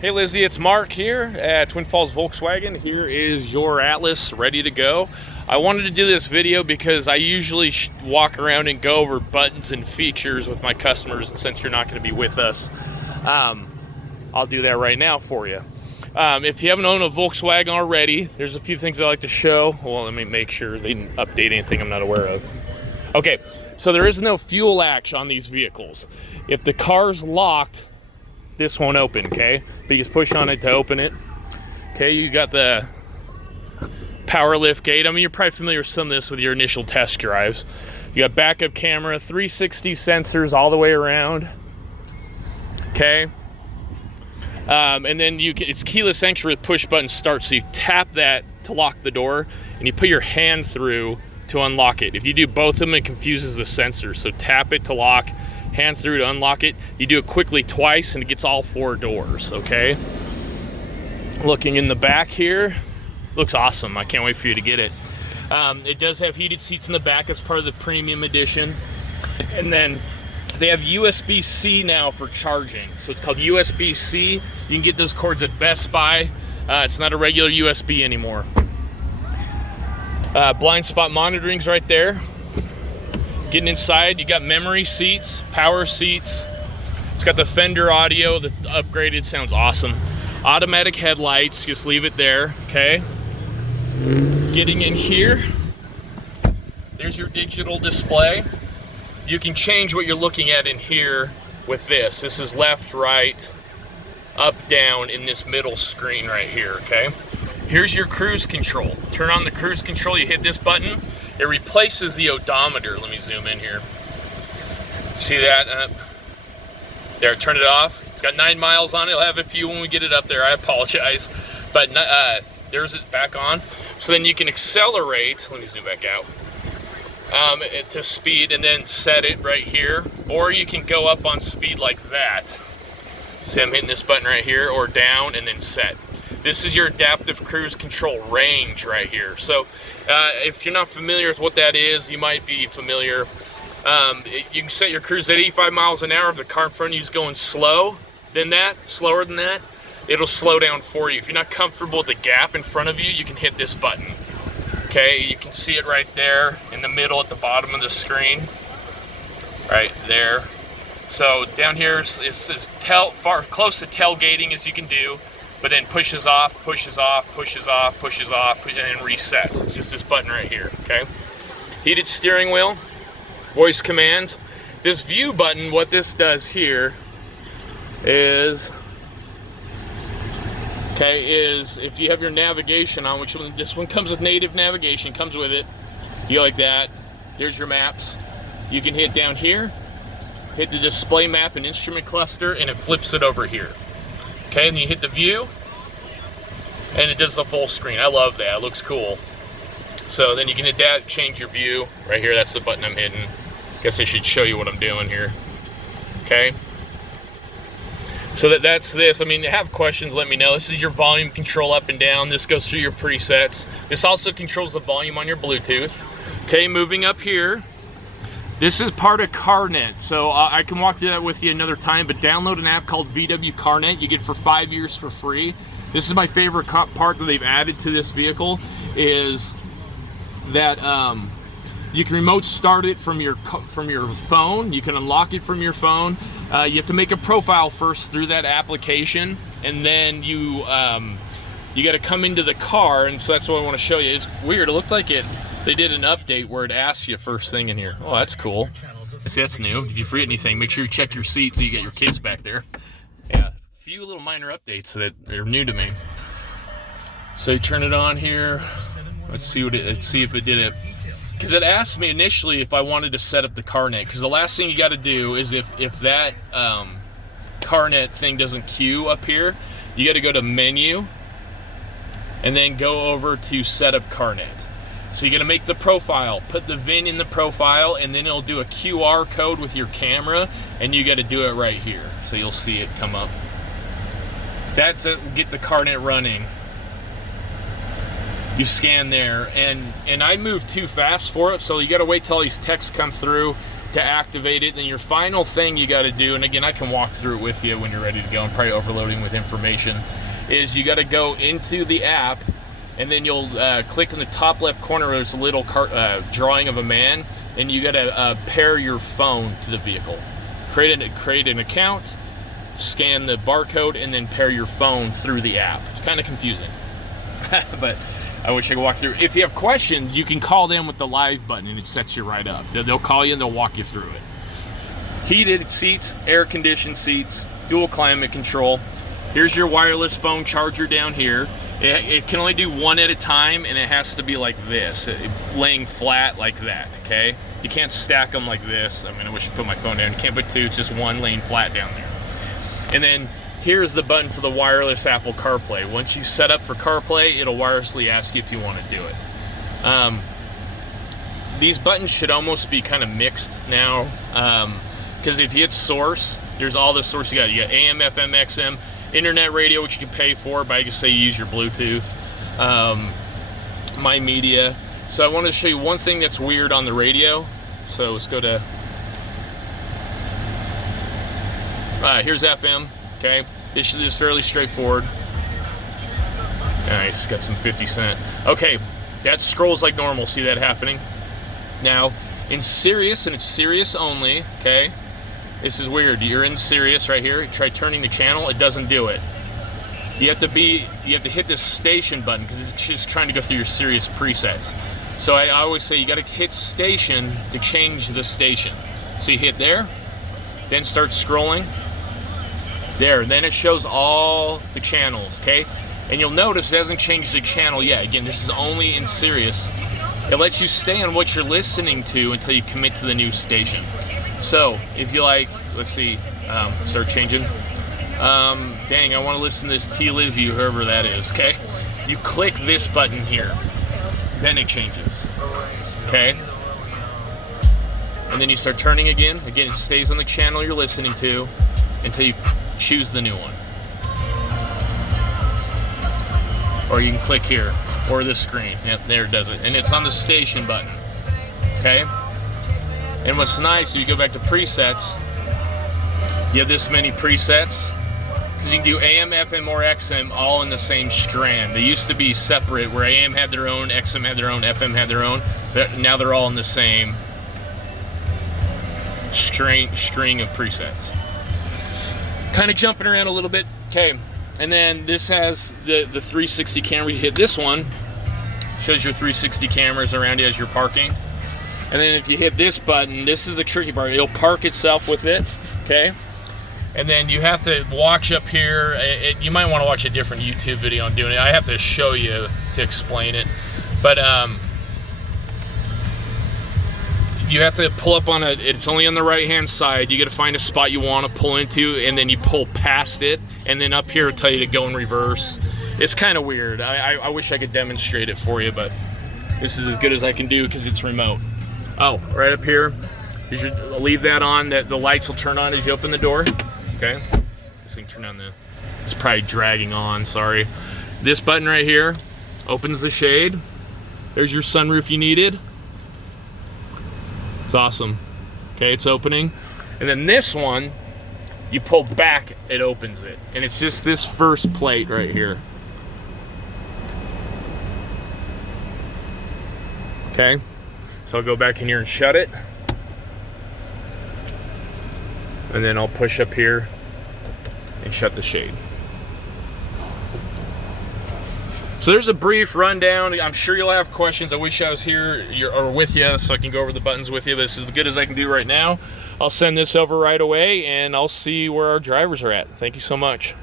Hey Lizzie, it's Mark here at Twin Falls Volkswagen. Here is your Atlas ready to go. I wanted to do this video because I usually walk around and go over buttons and features with my customers, and since you're not going to be with us, I'll do that right now for you. If you haven't owned a Volkswagen already, there's a few things I like to show. Well, let me make sure they didn't update anything I'm not aware of. Okay, so there is no fuel latch on these vehicles. If the car's locked, this won't open, okay? But you just push on it to open it. Okay, you got the power lift gate. I mean, you're probably familiar with some of this with your initial test drives. You got backup camera, 360 sensors all the way around. Okay. And then it's keyless entry with push button start. So you tap that to lock the door, and you put your hand through to unlock it. If you do both of them, it confuses the sensors. So tap it to lock, hand through to unlock it. You do it quickly twice and it gets all four doors, okay? Looking in the back here, looks awesome. I can't wait for you to get it. It does have heated seats in the back. It's part of the premium edition. And then they have USB-C now for charging. So it's called USB-C. You can get those cords at Best Buy. It's not a regular USB anymore. Blind spot monitoring's right there. Getting inside, you got memory seats, power seats. It's got the Fender audio, the upgraded, sounds awesome. Automatic headlights, just leave it there, okay? Getting in here, there's your digital display. You can change what you're looking at in here with this. This is left, right, up, down in this middle screen right here, okay? Here's your cruise control. Turn on the cruise control, you hit this button. It replaces the odometer. Let me zoom in here. See that? There, turn it off. It's got 9 miles on it. I'll have a few when we get it up there. I apologize. But there's it back on. So then you can accelerate. Let me zoom back out. To speed and then set it right here. Or you can go up on speed like that. See, I'm hitting this button right here, or down and then set. This is your adaptive cruise control range right here. So if you're not familiar with what that is, you might be familiar. You can set your cruise at 85 miles an hour. If the car in front of you is going slower than that, it'll slow down for you. If you're not comfortable with the gap in front of you, you can hit this button. Okay, you can see it right there in the middle at the bottom of the screen. Right there. So down here it's as far close to tailgating as you can do. But then pushes off, pushes off, pushes off, pushes off, and then resets. It's just this button right here, okay? Heated steering wheel, voice commands. This view button, what this does here is if you have your navigation on, which this one comes with native navigation, comes with it. You go like that, there's your maps. You can hit down here, hit the display map and instrument cluster, and it flips it over here. Okay, and you hit the view, and it does the full screen. I love that, it looks cool. So then you can hit that, change your view. Right here, that's the button I'm hitting. Guess I should show you what I'm doing here. Okay. So that's this. I mean, if you have questions, let me know. This is your volume control up and down. This goes through your presets. This also controls the volume on your Bluetooth. Okay, moving up here. This is part of CarNet, so I can walk through that with you another time, but download an app called VW CarNet. You get it for 5 years for free. This is my favorite part that they've added to this vehicle, is that you can remote start it from your phone. You can unlock it from your phone. You have to make a profile first through that application, and then you got to come into the car, and so that's what I want to show you. It's weird. It looked like they did an update where it asks you first thing in here. Oh, that's cool. I see, that's new. If you forget anything, make sure you check your seat so you get your kids back there. Yeah, a few little minor updates that are new to me. So you turn it on here. Let's see if it did it. Because it asked me initially if I wanted to set up the CarNet. Because the last thing you got to do is if that CarNet thing doesn't queue up here, you got to go to menu and then go over to set up CarNet. So you're gonna make the profile, put the VIN in the profile, and then it'll do a QR code with your camera, and you gotta do it right here. So you'll see it come up. That's it, get the CarNet running. You scan there, and I moved too fast for it, so you gotta wait till these texts come through. to activate it. Then your final thing you got to do, and again, I can walk through it with you when you're ready to go. I'm probably overloading with information. Is you got to go into the app, and then you'll click in the top left corner. There's a little drawing of a man, and you got to pair your phone to the vehicle. Create an account, scan the barcode, and then pair your phone through the app. It's kind of confusing, but I wish I could walk through. If you have questions, you can call them with the live button, and it sets you right up. They'll call you and they'll walk you through it. Heated seats, air conditioned seats, dual climate control. Here's your wireless phone charger down here. It can only do one at a time, and it has to be like this, laying flat like that, okay? You can't stack them like this. I mean, I wish I put my phone down. You can't put two, it's just one laying flat down there. And then here's the button for the wireless Apple CarPlay. Once you set up for CarPlay, it'll wirelessly ask you if you want to do it. These buttons should almost be kind of mixed now, because if you hit source, there's all the source you got. You got AM, FM, XM, internet radio, which you can pay for, but I can say you use your Bluetooth, my media. So I wanted to show you one thing that's weird on the radio. So let's go to, here's FM, okay? This is fairly straightforward. Nice, got some 50 Cent. Okay, that scrolls like normal, see that happening? Now, in Sirius, and it's Sirius only, okay? This is weird. You're in Sirius right here. Try turning the channel. It doesn't do it. You have to hit this station button because it's just trying to go through your Sirius presets. So I always say you got to hit station to change the station. So you hit there, then start scrolling. There, then it shows all the channels, okay? And you'll notice it hasn't changed the channel yet. Again, this is only in Sirius. It lets you stay on what you're listening to until you commit to the new station. So, if you like, let's see, start changing. Dang, I want to listen to this T. Lizzy, whoever that is, okay? You click this button here, then it changes, okay? And then you start turning again. Again, it stays on the channel you're listening to until you choose the new one. Or you can click here, or this screen. Yep, there it does it. And it's on the station button, okay? And what's nice, you go back to presets, you have this many presets, because you can do AM, FM, or XM all in the same strand. They used to be separate, where AM had their own, XM had their own, FM had their own, but now they're all in the same string of presets. Kind of jumping around a little bit, okay. And then this has the 360 camera. You hit this one, shows your 360 cameras around you as you're parking. And then if you hit this button, this is the tricky part. It'll park itself with it, okay? And then you have to watch up here. You might want to watch a different YouTube video on doing it. I have to show you to explain it. But you have to pull up on it's only on the right-hand side. You got to find a spot you want to pull into, and then you pull past it. And then up here, it'll tell you to go in reverse. It's kind of weird. I wish I could demonstrate it for you, but this is as good as I can do because it's remote. Oh, right up here, you should leave that on, that the lights will turn on as you open the door, okay? This thing turn on it's probably dragging on, sorry. This button right here opens the shade. There's your sunroof you needed. It's awesome. Okay, it's opening. And then this one, you pull back, it opens it. And it's just this first plate right here. Okay. So I'll go back in here and shut it. And then I'll push up here and shut the shade. So there's a brief rundown. I'm sure you'll have questions. I wish I was here or with you so I can go over the buttons with you. But this is as good as I can do right now. I'll send this over right away and I'll see where our drivers are at. Thank you so much.